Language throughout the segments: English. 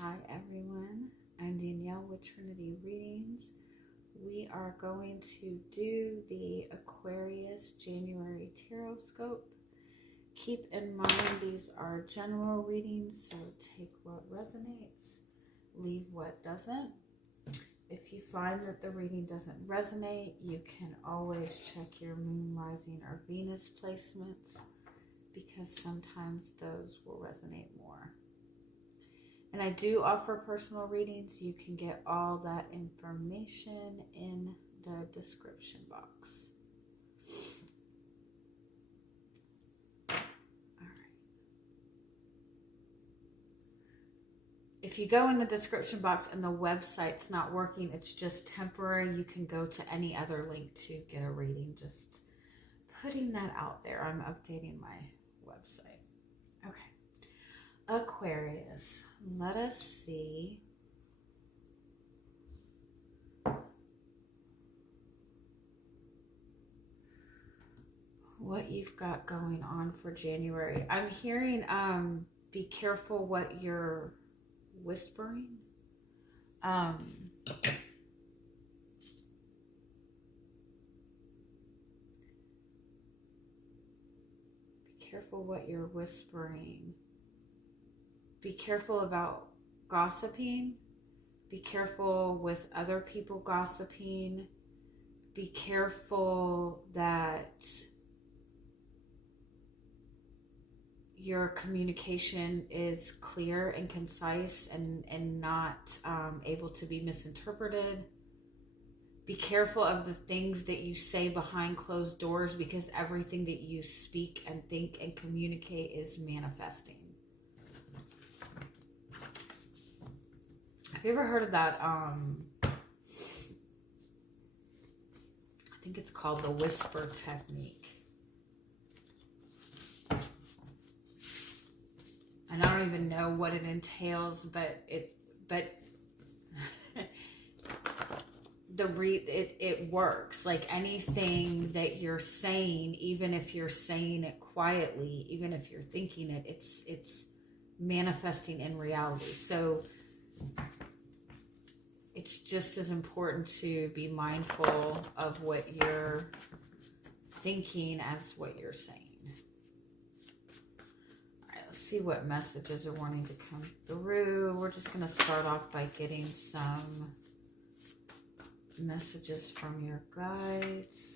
Hi everyone, I'm Danielle with Trinity Readings. We are going to do the Aquarius January Tarotscope. Keep in mind these are general readings, so take what resonates, leave what doesn't. If you find that the reading doesn't resonate, you can always check your moon, rising, or Venus placements because sometimes those will resonate more. And I do offer personal readings. You can get all that information in the description box. All right. If you go in the description box and the website's not working, it's just temporary. You can go to any other link to get a reading. Just putting that out there. I'm updating my website. Okay. Aquarius. Let us see what you've got going on for January. I'm hearing be careful what you're whispering. Be careful what you're whispering. Be careful about gossiping. Be careful with other people gossiping. Be careful that your communication is clear and concise and not able to be misinterpreted. Be careful of the things that you say behind closed doors, because everything that you speak and think and communicate is manifesting. Have you ever heard of that? I think it's called the whisper technique. And I don't even know what it entails, but it works. Like anything that you're saying, even if you're saying it quietly, even if you're thinking it, it's manifesting in reality. So it's just as important to be mindful of what you're thinking as what you're saying. All right, let's see what messages are wanting to come through. We're just going to start off by getting some messages from your guides.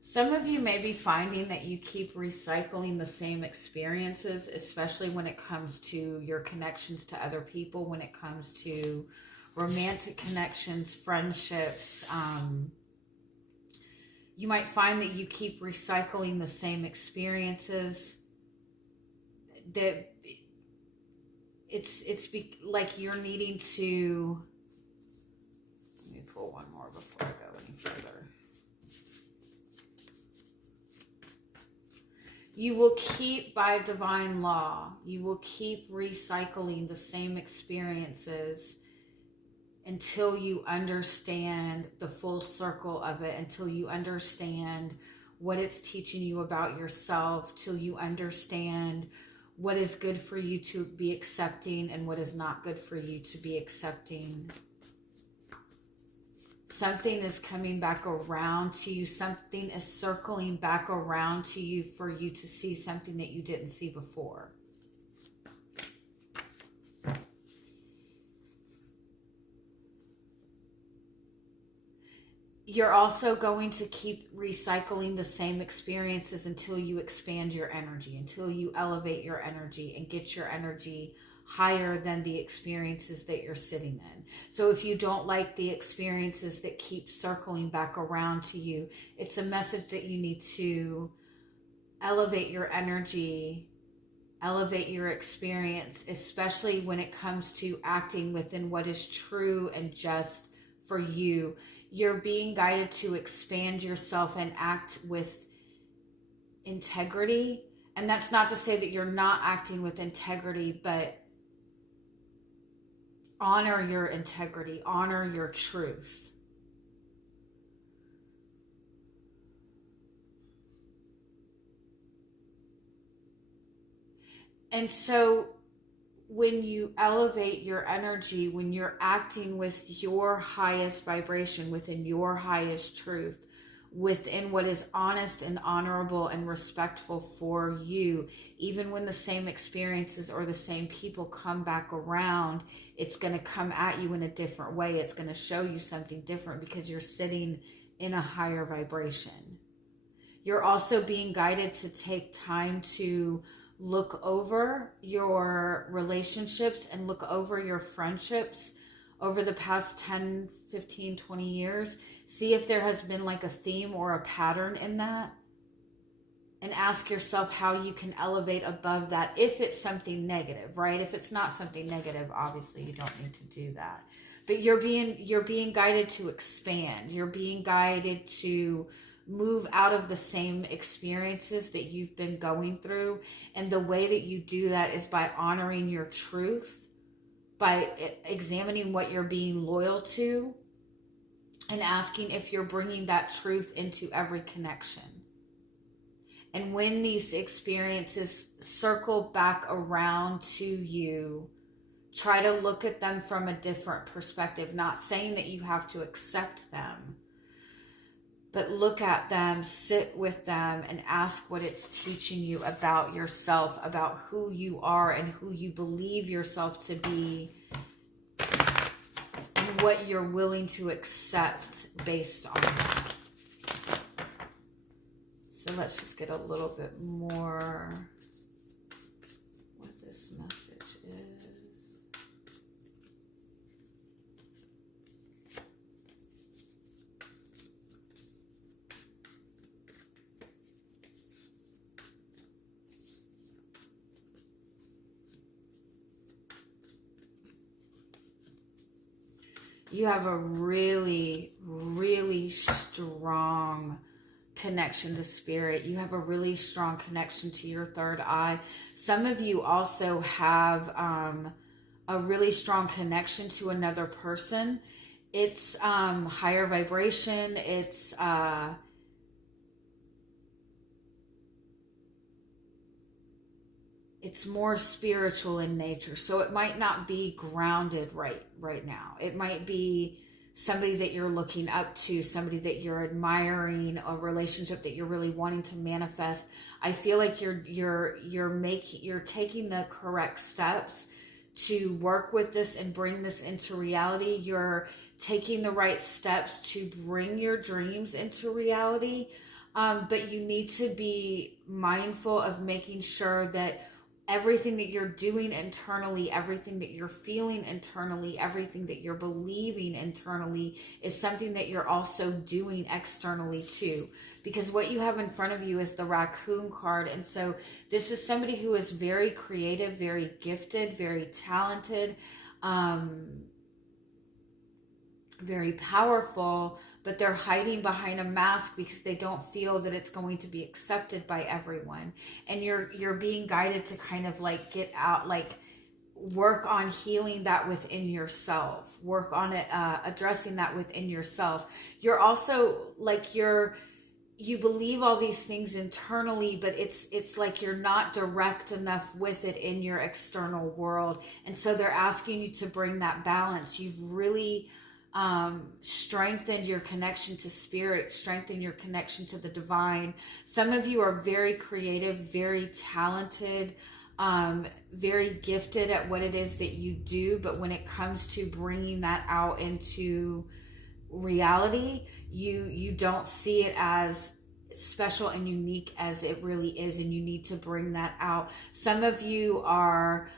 Some of you may be finding that you keep recycling the same experiences, especially when it comes to your connections to other people, when it comes to romantic connections, friendships. You might find that you keep recycling the same experiences. That it's like you're needing to... Let me pull one more before I go any further. You will keep, by divine law, you will keep recycling the same experiences until you understand the full circle of it, until you understand what it's teaching you about yourself, till you understand what is good for you to be accepting and what is not good for you to be accepting. Something is coming back around to you. Something is circling back around to you for you to see something that you didn't see before. You're also going to keep recycling the same experiences until you expand your energy, until you elevate your energy and get your energy higher than the experiences that you're sitting in. So if you don't like the experiences that keep circling back around to you, it's a message that you need to elevate your energy, elevate your experience, especially when it comes to acting within what is true and just for you. You're being guided to expand yourself and act with integrity And that's not to say that you're not acting with integrity, but honor your integrity, honor your truth. And so when you elevate your energy, when you're acting with your highest vibration, within your highest truth, within what is honest and honorable and respectful for you, even when the same experiences or the same people come back around, it's going to come at you in a different way. It's going to show you something different because you're sitting in a higher vibration. You're also being guided to take time to look over your relationships and look over your friendships over the past 10, 15, 20 years. See if there has been like a theme or a pattern in that. And ask yourself how you can elevate above that if it's something negative, right? If it's not something negative, obviously you don't need to do that. But you're being guided to expand. You're being guided to move out of the same experiences that you've been going through. And the way that you do that is by honoring your truth, by examining what you're being loyal to, and asking if you're bringing that truth into every connection. And when these experiences circle back around to you, try to look at them from a different perspective. Not saying that you have to accept them, but look at them, sit with them, and ask what it's teaching you about yourself, about who you are and who you believe yourself to be, and what you're willing to accept based on that. So let's just get a little bit more what this message is. You have a really, really strong connection to spirit. You have a really strong connection to your third eye. Some of you also have a really strong connection to another person. It's higher vibration. It's more spiritual in nature. So it might not be grounded right now. It might be somebody that you're looking up to, somebody that you're admiring, a relationship that you're really wanting to manifest. I feel like you're taking the correct steps to work with this and bring this into reality. You're taking the right steps to bring your dreams into reality. But you need to be mindful of making sure that everything that you're doing internally, everything that you're feeling internally, everything that you're believing internally is something that you're also doing externally too. Because what you have in front of you is the raccoon card. And so this is somebody who is very creative, very gifted, very talented, very powerful, but they're hiding behind a mask because they don't feel that it's going to be accepted by everyone. And you're being guided to kind of like get out, like work on healing that within yourself, work on it, addressing that within yourself. You're also like you believe all these things internally, but it's like you're not direct enough with it in your external world. And so they're asking you to bring that balance. You've really strengthened your connection to spirit, strengthen your connection to the divine. Some of you are very creative, very talented, very gifted at what it is that you do. But when it comes to bringing that out into reality, you don't see it as special and unique as it really is. And you need to bring that out. Some of you are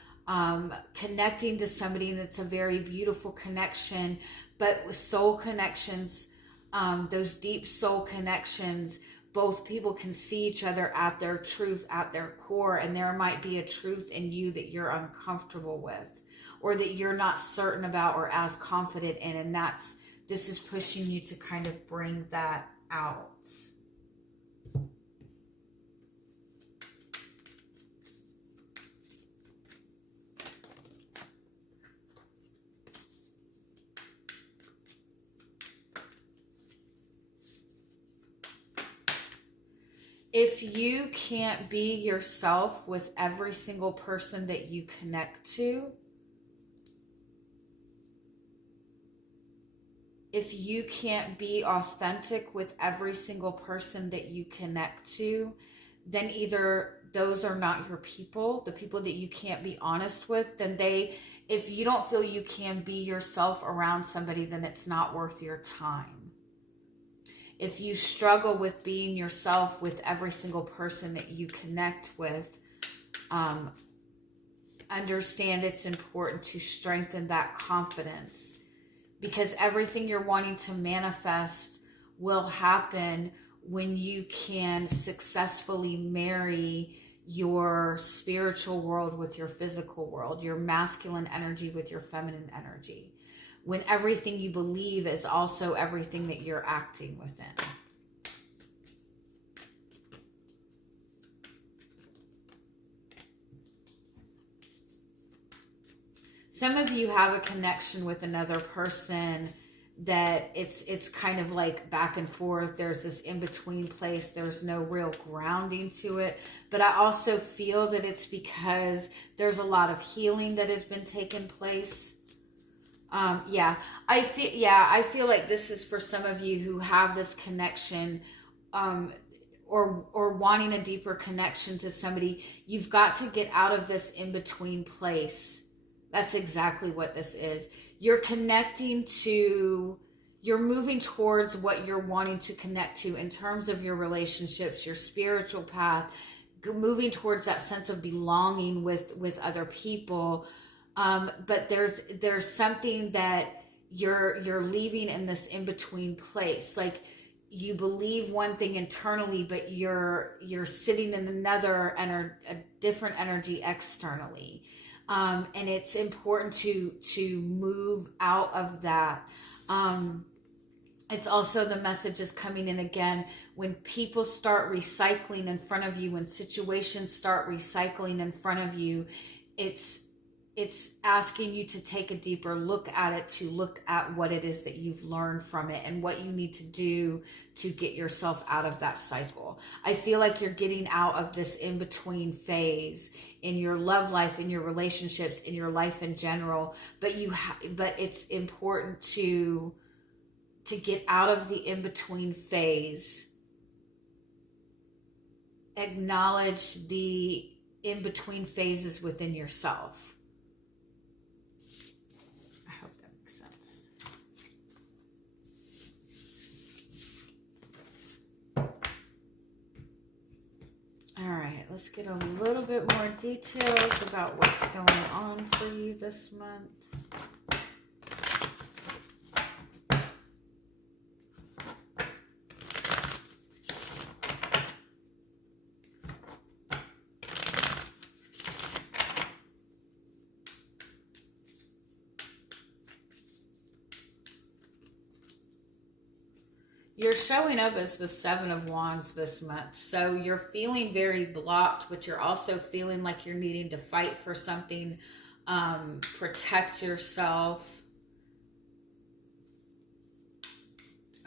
connecting to somebody and it's a very beautiful connection, but with soul connections, those deep soul connections, both people can see each other at their truth, at their core, and there might be a truth in you that you're uncomfortable with or that you're not certain about or as confident in, and this is pushing you to kind of bring that out. if you can't be yourself with every single person that you connect to, if you can't be authentic with every single person that you connect to, then either those are not your people, the people that you can't be honest with, then if you don't feel you can be yourself around somebody, then it's not worth your time. If you struggle with being yourself with every single person that you connect with, understand it's important to strengthen that confidence, because everything you're wanting to manifest will happen when you can successfully marry your spiritual world with your physical world, your masculine energy with your feminine energy, when everything you believe is also everything that you're acting within. Some of you have a connection with another person that it's kind of like back and forth. There's this in-between place. There's no real grounding to it. But I also feel that it's because there's a lot of healing that has been taking place. I feel like this is for some of you who have this connection, or wanting a deeper connection to somebody. You've got to get out of this in-between place. That's exactly what this is. You're moving towards what you're wanting to connect to in terms of your relationships, your spiritual path, moving towards that sense of belonging with other people. But there's something that you're leaving in this in-between place. Like, you believe one thing internally, but you're sitting in a different energy externally. And it's important to move out of that. It's also, the message is coming in again, when people start recycling in front of you, when situations start recycling in front of you, it's asking you to take a deeper look at it, to look at what it is that you've learned from it and what you need to do to get yourself out of that cycle. I feel like you're getting out of this in-between phase in your love life, in your relationships, in your life in general, but it's important to get out of the in-between phase. Acknowledge the in-between phases within yourself. All right, let's get a little bit more details about what's going on for you this month. You're showing up as the Seven of Wands this month. So you're feeling very blocked, but you're also feeling like you're needing to fight for something, protect yourself.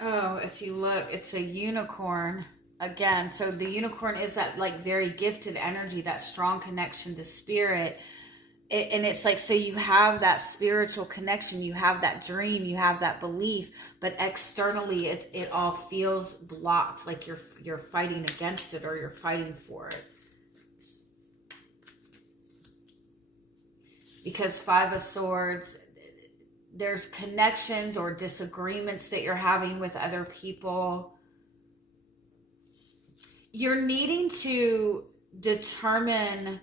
Oh, if you look, it's a unicorn again. So the unicorn is that like very gifted energy, that strong connection to spirit. And it's like, so you have that spiritual connection, you have that dream, you have that belief, but externally it all feels blocked, like you're fighting against it or you're fighting for it. Because Five of Swords, there's connections or disagreements that you're having with other people. You're needing to determine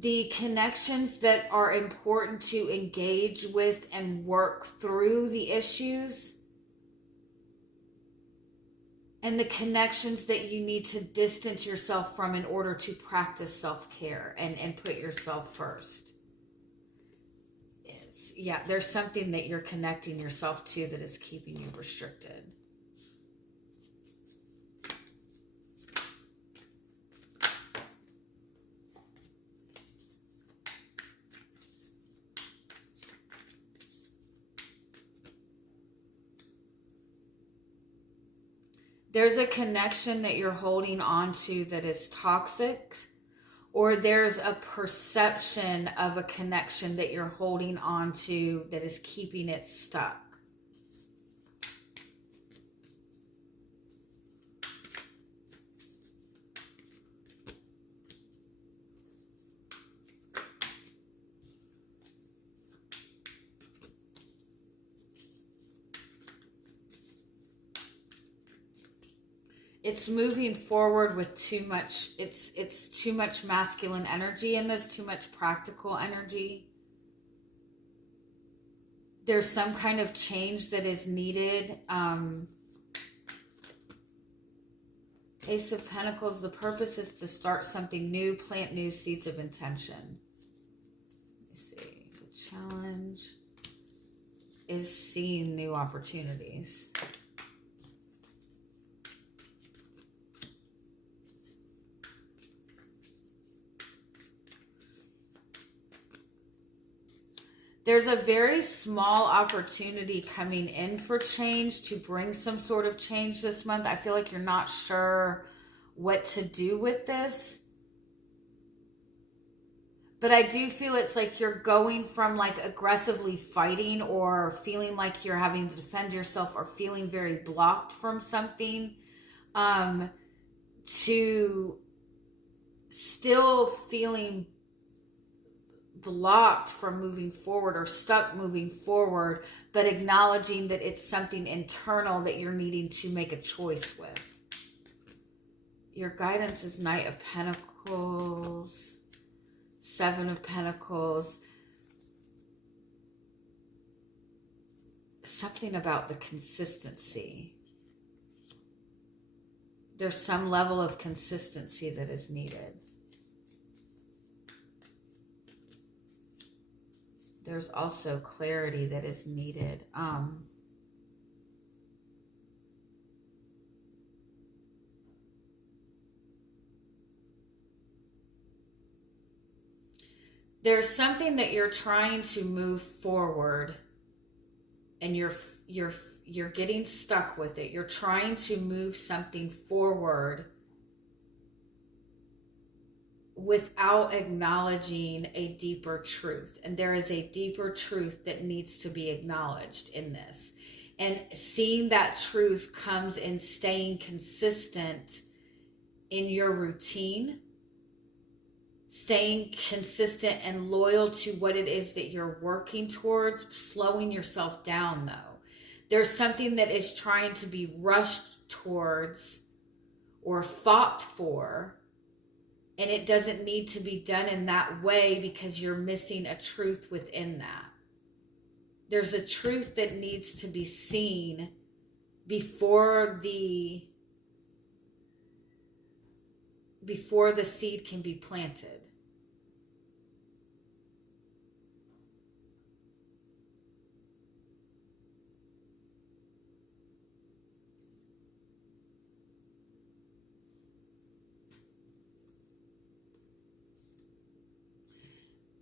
the connections that are important to engage with and work through the issues, and the connections that you need to distance yourself from in order to practice self-care and put yourself first. There's something that you're connecting yourself to that is keeping you restricted. There's a connection that you're holding on to that is toxic, or there's a perception of a connection that you're holding on to that is keeping it stuck. It's moving forward with too much, it's too much masculine energy in this, too much practical energy. There's some kind of change that is needed. Ace of Pentacles, the purpose is to start something new, plant new seeds of intention. Let me see. The challenge is seeing new opportunities. There's a very small opportunity coming in for change, to bring some sort of change this month. I feel like you're not sure what to do with this. But I do feel it's like you're going from like aggressively fighting or feeling like you're having to defend yourself or feeling very blocked from something, to still feeling blocked from moving forward or stuck moving forward, but acknowledging that it's something internal that you're needing to make a choice with. Your guidance is Knight of Pentacles, Seven of Pentacles. Something about the consistency. There's some level of consistency that is needed. There's also clarity that is needed. There's something that you're trying to move forward, and you're getting stuck with it. You're trying to move something forward without acknowledging a deeper truth. And there is a deeper truth that needs to be acknowledged in this. And seeing that truth comes in staying consistent in your routine, staying consistent and loyal to what it is that you're working towards, slowing yourself down though. There's something that is trying to be rushed towards or fought for, and it doesn't need to be done in that way because you're missing a truth within that. There's a truth that needs to be seen before the seed can be planted.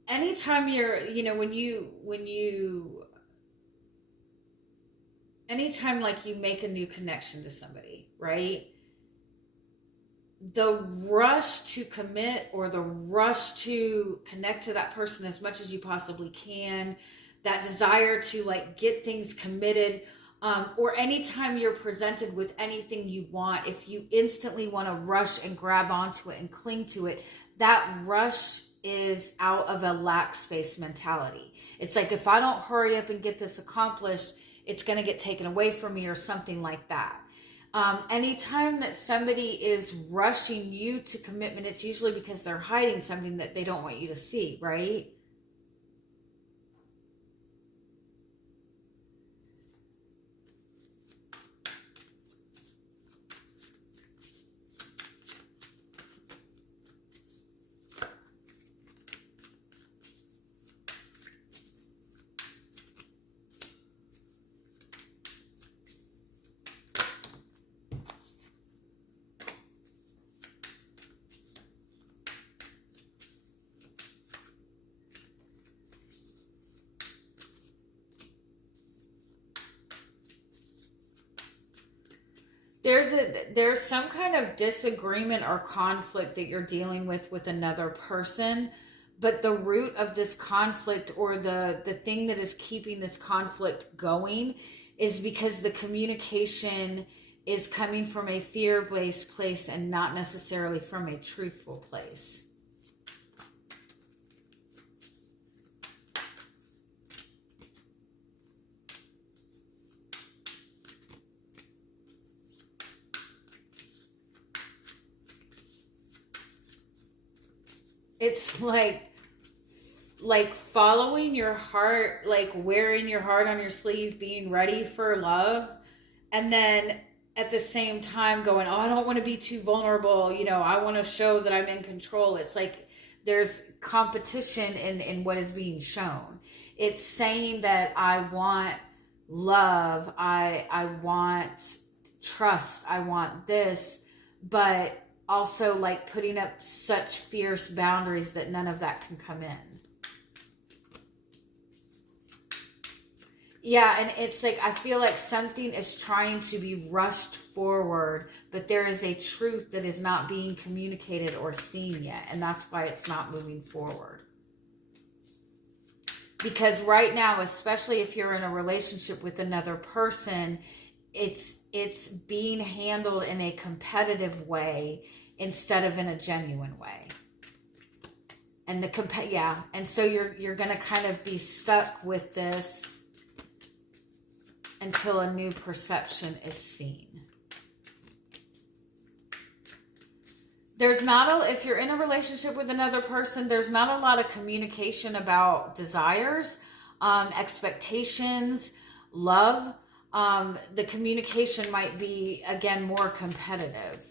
Anytime anytime like you make a new connection to somebody, right? The rush to commit or the rush to connect to that person as much as you possibly can, that desire to like get things committed, or anytime you're presented with anything you want, if you instantly want to rush and grab onto it and cling to it, that rush is out of a lack space mentality. It's like, if I don't hurry up and get this accomplished, it's going to get taken away from me or something like that. Anytime that somebody is rushing you to commitment, it's usually because they're hiding something that they don't want you to see, right? There's some kind of disagreement or conflict that you're dealing with another person, but the root of this conflict, or the thing that is keeping this conflict going, is because the communication is coming from a fear-based place and not necessarily from a truthful place. It's like following your heart, like wearing your heart on your sleeve, being ready for love, and then at the same time going, oh, I don't want to be too vulnerable, you know, I want to show that I'm in control. It's like there's competition in what is being shown. It's saying that I want love, I want trust, I want this, but also like putting up such fierce boundaries that none of that can come in. Yeah, and it's like, I feel like something is trying to be rushed forward, but there is a truth that is not being communicated or seen yet, and that's why it's not moving forward. Because right now, especially if you're in a relationship with another person, it's being handled in a competitive way instead of in a genuine way. And and so you're going to kind of be stuck with this until a new perception is seen. There's not if you're in a relationship with another person, there's not a lot of communication about desires, expectations, love. The communication might be, again, more competitive.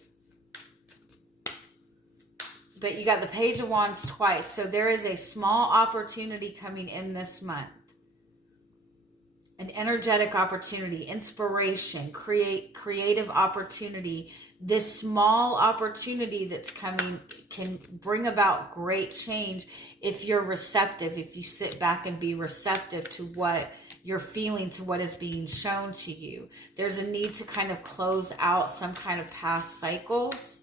But you got the Page of Wands twice. So there is a small opportunity coming in this month. An energetic opportunity, inspiration, creative opportunity. This small opportunity that's coming can bring about great change if you're receptive, if you sit back and be receptive to what you're feeling, to what is being shown to you. There's a need to kind of close out some kind of past cycles.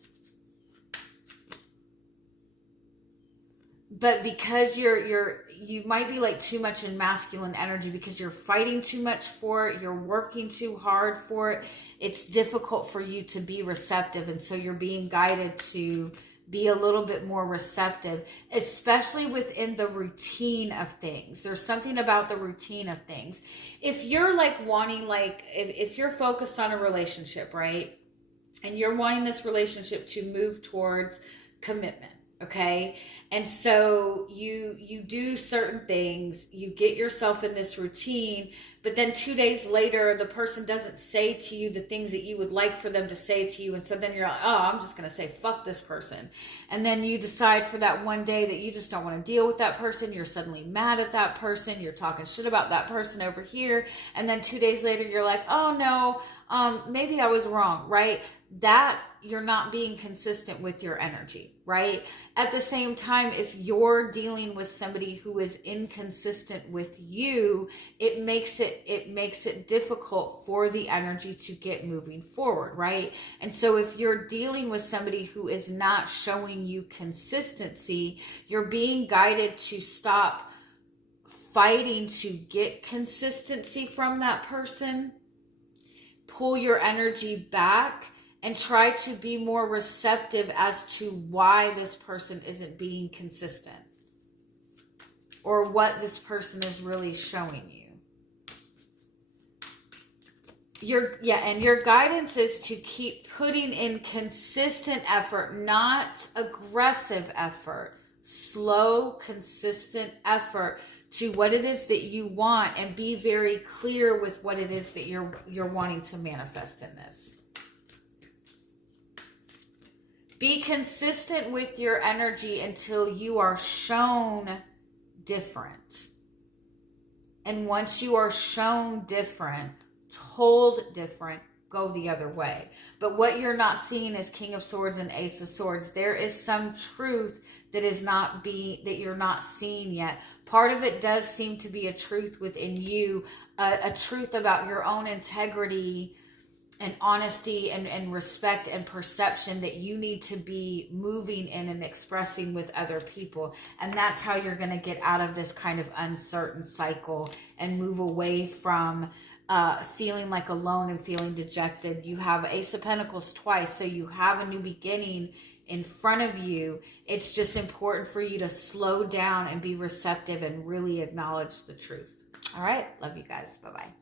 But because you might be like too much in masculine energy because you're fighting too much for it, you're working too hard for it, it's difficult for you to be receptive. And so you're being guided to be a little bit more receptive, especially within the routine of things. There's something about the routine of things. If you're like wanting, like, if you're focused on a relationship, right? And you're wanting this relationship to move towards commitment. Okay. And so you do certain things, you get yourself in this routine, but then 2 days later, the person doesn't say to you the things that you would like for them to say to you. And so then you're like, oh, I'm just going to say, fuck this person. And then you decide for that one day that you just don't want to deal with that person. You're suddenly mad at that person. You're talking shit about that person over here. And then 2 days later, you're like, oh no, maybe I was wrong, right? That you're not being consistent with your energy, right? At the same time, if you're dealing with somebody who is inconsistent with you, it makes it difficult for the energy to get moving forward, right? And so if you're dealing with somebody who is not showing you consistency, you're being guided to stop fighting to get consistency from that person. Pull your energy back and try to be more receptive as to why this person isn't being consistent or what this person is really showing you. Your guidance is to keep putting in consistent effort, not aggressive effort, slow, consistent effort to what it is that you want, and be very clear with what it is that you're wanting to manifest in this. Be consistent with your energy until you are shown different. And once you are shown different, told different, go the other way. But what you're not seeing is King of Swords and Ace of Swords. There is some truth that that you're not seeing yet. Part of it does seem to be a truth within you, a truth about your own integrity, and honesty and respect and perception that you need to be moving in and expressing with other people. And that's how you're going to get out of this kind of uncertain cycle and move away from feeling like alone and feeling dejected. You have Ace of Pentacles twice, so you have a new beginning in front of you. It's just important for you to slow down and be receptive and really acknowledge the truth. All right. Love you guys. Bye-bye.